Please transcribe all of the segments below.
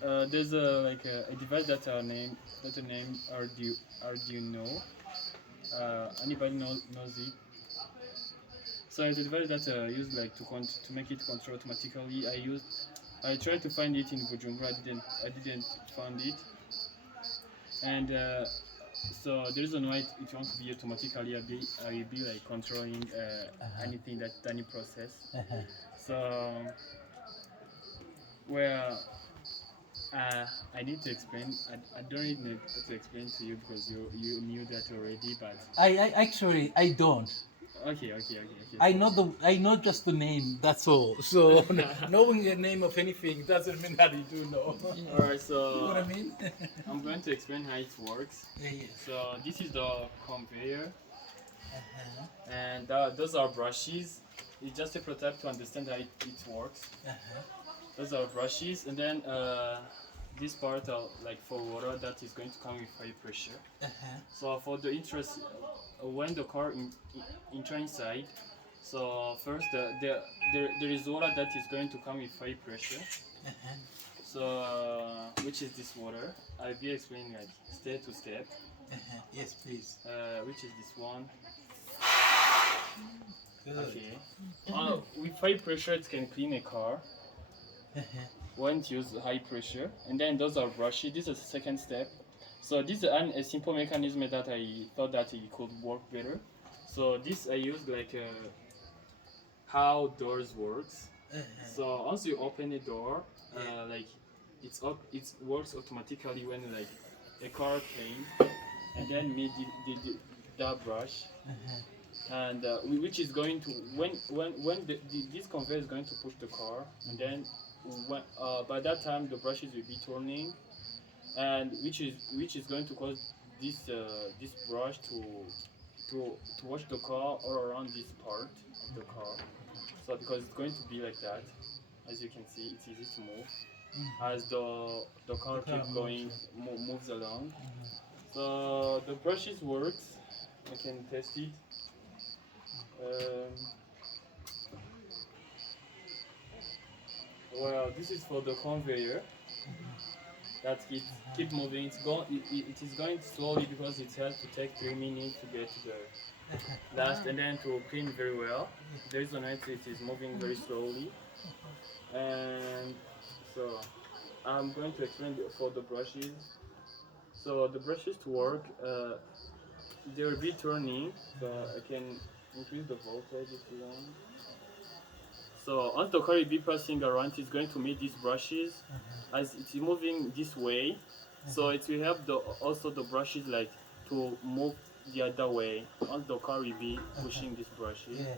There's a device that I name Arduino. Anybody knows it? So it's a device that I use like to make it control automatically. I tried to find it in Bujumbura. I didn't find it, and so the reason why it wants to be automatically, I'll be like controlling Uh-huh. anything that any process. Uh-huh. So well, I need to explain. I don't really need to explain to you because you knew that already. But I don't. okay. I know just the name. That's all. So knowing the name of anything doesn't mean that you do know. All right. You know what I So mean? I'm going to explain how it works. Yes. So this is the conveyor, Uh-huh. and those are brushes. It's just a prototype to understand how it works. Uh-huh. Those are brushes, and then this part are like for water that is going to come with high pressure. Uh-huh. So for the interest, when the car enter inside, so first there is water that is going to come with high pressure. Uh-huh. So which is this water? I'll be explaining like step to step. Uh-huh. Yes, please. Which is this one? Good. Okay. With high pressure, it can clean a car. Uh-huh. When it use high pressure, and then those are brushy. This is the second step. So this is a simple mechanism that I thought that it could work better. So this I use like how doors works. Uh-huh. So once you open a door, Yeah. like it works automatically when like a car came, and then made that brush, Uh-huh. and which is going to when this conveyor is going to push the car, and then by that time the brushes will be turning, and which is going to cause this brush to wash the car all around this part of the car. So because it's going to be like that, as you can see, it's easy to move as the car The car keep moves, going yeah. moves along. Mhm. So the brushes works. I can test it. Um, well, this is for the conveyor that it keep moving. It is going slowly because it has to take 3 minutes to get to the last, and then to clean very well. The reason why it is moving very slowly, and so I'm going to explain for the brushes. So the brushes to work, they will be turning. So I can increase the voltage if you want. So once the car will be passing around, it's going to meet these brushes as it's moving this way. So it will help also the brushes like to move the other way once the car will be pushing these brushes. Yeah,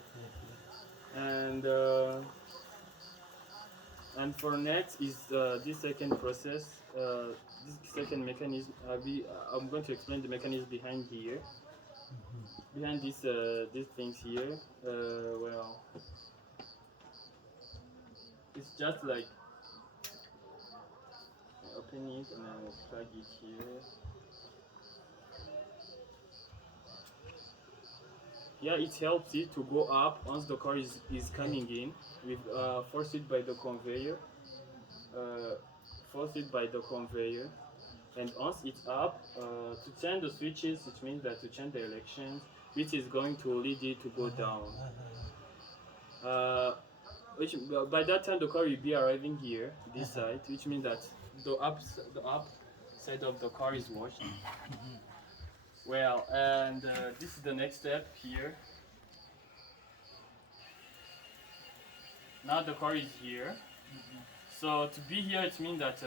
And for next is this second process, this second mechanism. I'm going to explain the mechanism behind here, behind these things here. Well, it's just like open it and I will plug it here. Yeah, it helps it to go up once the car is coming in with forced by the conveyor. Uh, Forced by the conveyor. And once it's up, to change the switches, it means that to change the elections, which is going to lead it to go down. Uh, which by that time the car will be arriving here, this side, which means that the up side of the car is washed. Well, and this is the next step here. Now the car is here. So to be here, it means that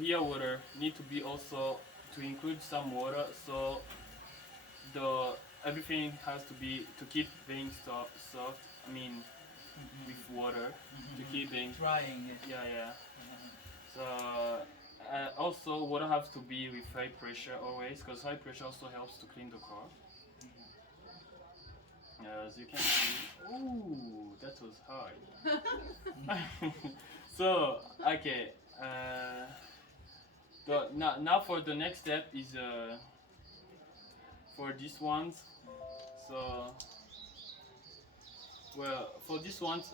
here water need to be also to include some water. So the everything has to be to keep being soft. I mean, with water to keep being trying. yeah. So also water has to be with high pressure always, because high pressure also helps to clean the car. As you can see, ooh, that was hard. So okay, now for the next step is for these ones. So well, for these ones.